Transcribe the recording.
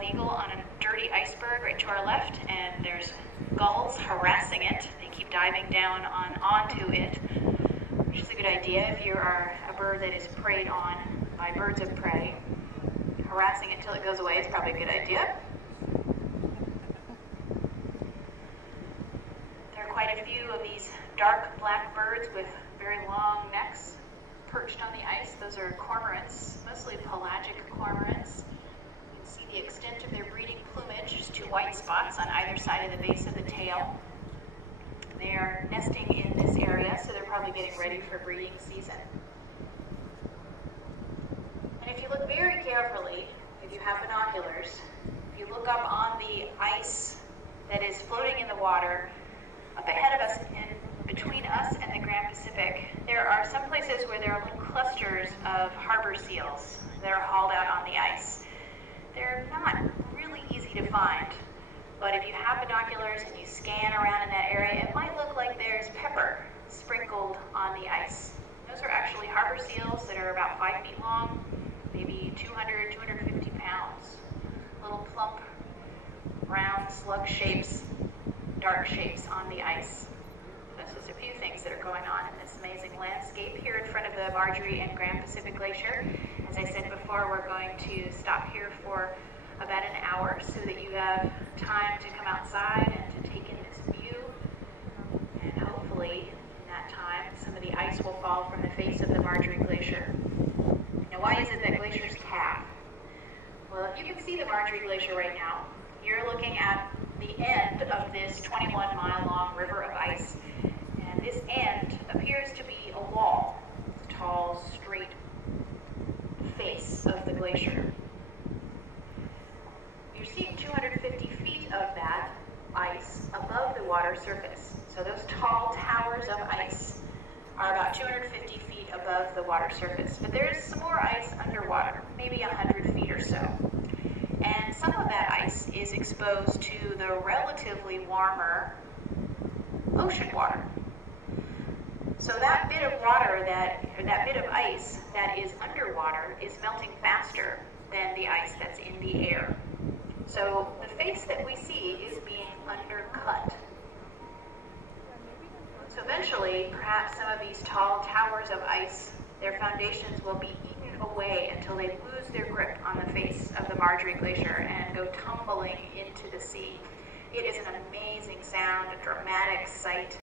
Eagle on a dirty iceberg right to our left, and there's gulls harassing it. They keep diving down onto it, which is a good idea if you are a bird that is preyed on by birds of prey. Harassing it till it goes away is probably a good idea. There are quite a few of these dark black birds with very long necks perched on the ice. Those are cormorants, mostly pelagic cormorants. See the extent of their breeding plumage, just two white spots on either side of the base of the tail. They are nesting in this area, so they're probably getting ready for breeding season. And if you look very carefully, if you have binoculars, if you look up on the ice that is floating in the water, up ahead of us, in between us and the Grand Pacific, there are some places where there are little clusters of harbor seals that are hauled out on the ice. They're not really easy to find, but if you have binoculars and you scan around in that area, it might look like there's pepper sprinkled on the ice. Those are actually harbor seals that are about 5 feet long, maybe 200, 250 pounds. Little plump, round slug shapes, dark shapes on the ice. There's just a few things that are going on in this amazing landscape here in front of the Marjorie and Grand Pacific Glacier. As I said before, we're going to stop here for about an hour so that you have time to come outside and to take in this view. And hopefully, in that time, some of the ice will fall from the face of the Marjorie Glacier. Now, why is it that glaciers calve? Well, if you can see the Marjorie Glacier right now, you're looking at the end of this 21-mile-long river of ice. And this end appears to be a wall, a tall, straight face of the glacier. You're seeing 250 feet of that ice above the water surface. So those tall towers of ice are about 250 feet above the water surface. But there's some more ice underwater, maybe 100 feet or so. And some of that ice is exposed to the relatively warmer ocean water. So that bit of water, that bit of ice that is underwater is melting faster than the ice that's in the air. So the face that we see is being undercut. So eventually, perhaps some of these tall towers of ice, their foundations will be eaten away until they lose their grip on the face of the Marjorie Glacier and go tumbling into the sea. It is an amazing sound, a dramatic sight.